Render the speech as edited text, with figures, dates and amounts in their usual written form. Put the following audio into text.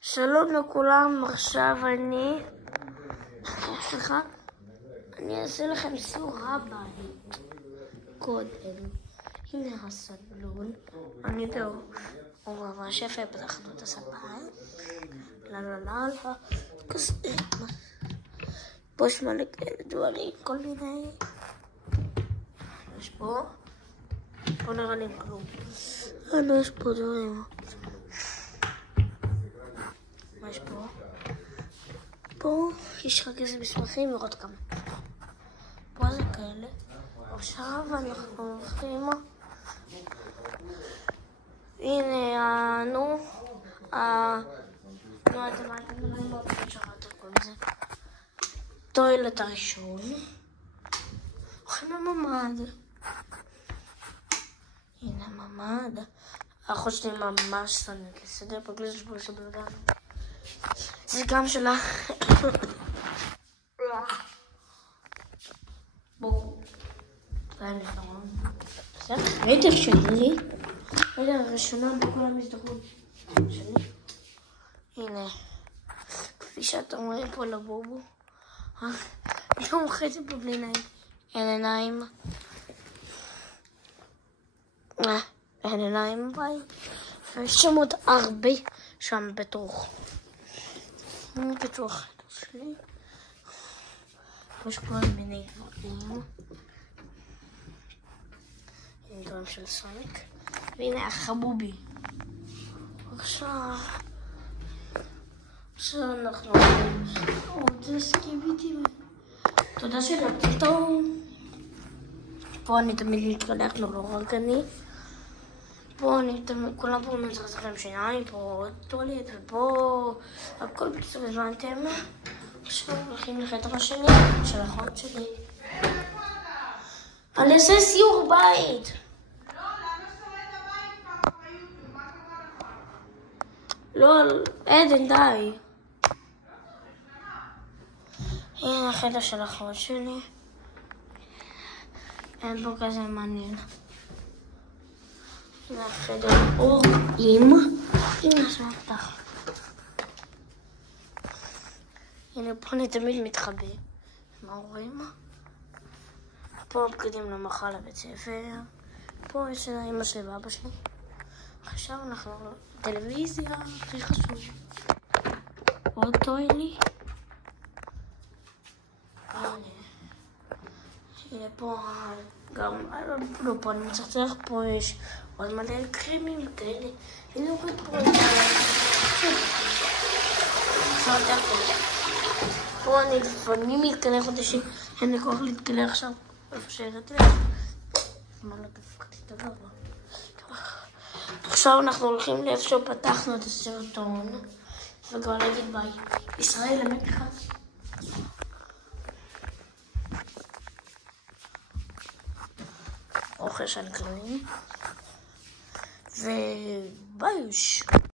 שלום לכולם, עכשיו אני אעשה לכם סיור הבית. קודם, הנה הסלון, אני הוא ממש יפה, פתחנו את הספיים, פה יש מלא דברים, כל מיני, יש פה נראה לי כלום, יש פה דברים. מה יש פה? פה יש רק איזה מסמכים לראות כמה. פה זה כאלה. עכשיו אנחנו הולכים. הנה, טוילט הראשון. הולכים לממד. הנה הממד. האחות שלי ממש שונאת לסדר בגלל שבוע שבלגן. זה גם שלך. בואו. ראיתם שלי? ראיתם הראשונה בכל המזדחות שלי? הנה. כפי שאתם רואים פה לבובו. לא מוחצת פה בלי עיניים. אין עיניים. אין עיניים ביי. ויש שם עוד הרבה שם בתוך. בתוך החדר שלי. יש כל מיני דברים. הנה דברים של סוניק. והנה החבובי. עכשיו אנחנו עוד סקיביטי. תודה שנתת אותו. פה אני תמיד מתקלח, לא רק אני. פה אני תמיד, כולם פה מזרזכם שיניים, פה טולית ופה הכל בקיצור הזמנתם. עכשיו הולכים לחדר השני של האחות שלי. אני אעשה סיור בית. לא, למה שאתה רואה את הבית ככה ביוטיוב? מה קרה לך? לא, עדן, די. הנה החדר של האחות שלי. אין פה כזה מעניין. הנה החדר אור עם הסמכתך. הנה פה אני תמיד מתחבא. מה רואים? פה הבגדים למחר לבית ספר. פה יש אמא שלי ואבא שלי. עכשיו אנחנו טלוויזיה, הכי חשוב. עוד טוילי. הנה פה גם, לא פה אני מצחצח, פה יש עוד מלא קרימים כאלה. הנה רואה פה את פה אני לפעמים מתקלח אותי שאין לי כוח להתקלח עכשיו איפה שהראיתי לך. מה לא דפקתי את הגבה. עכשיו אנחנו הולכים לאיפה שפתחנו את הסרטון וכבר נגיד ביי. ישראל המלכה. אוכל של כללים וביוש.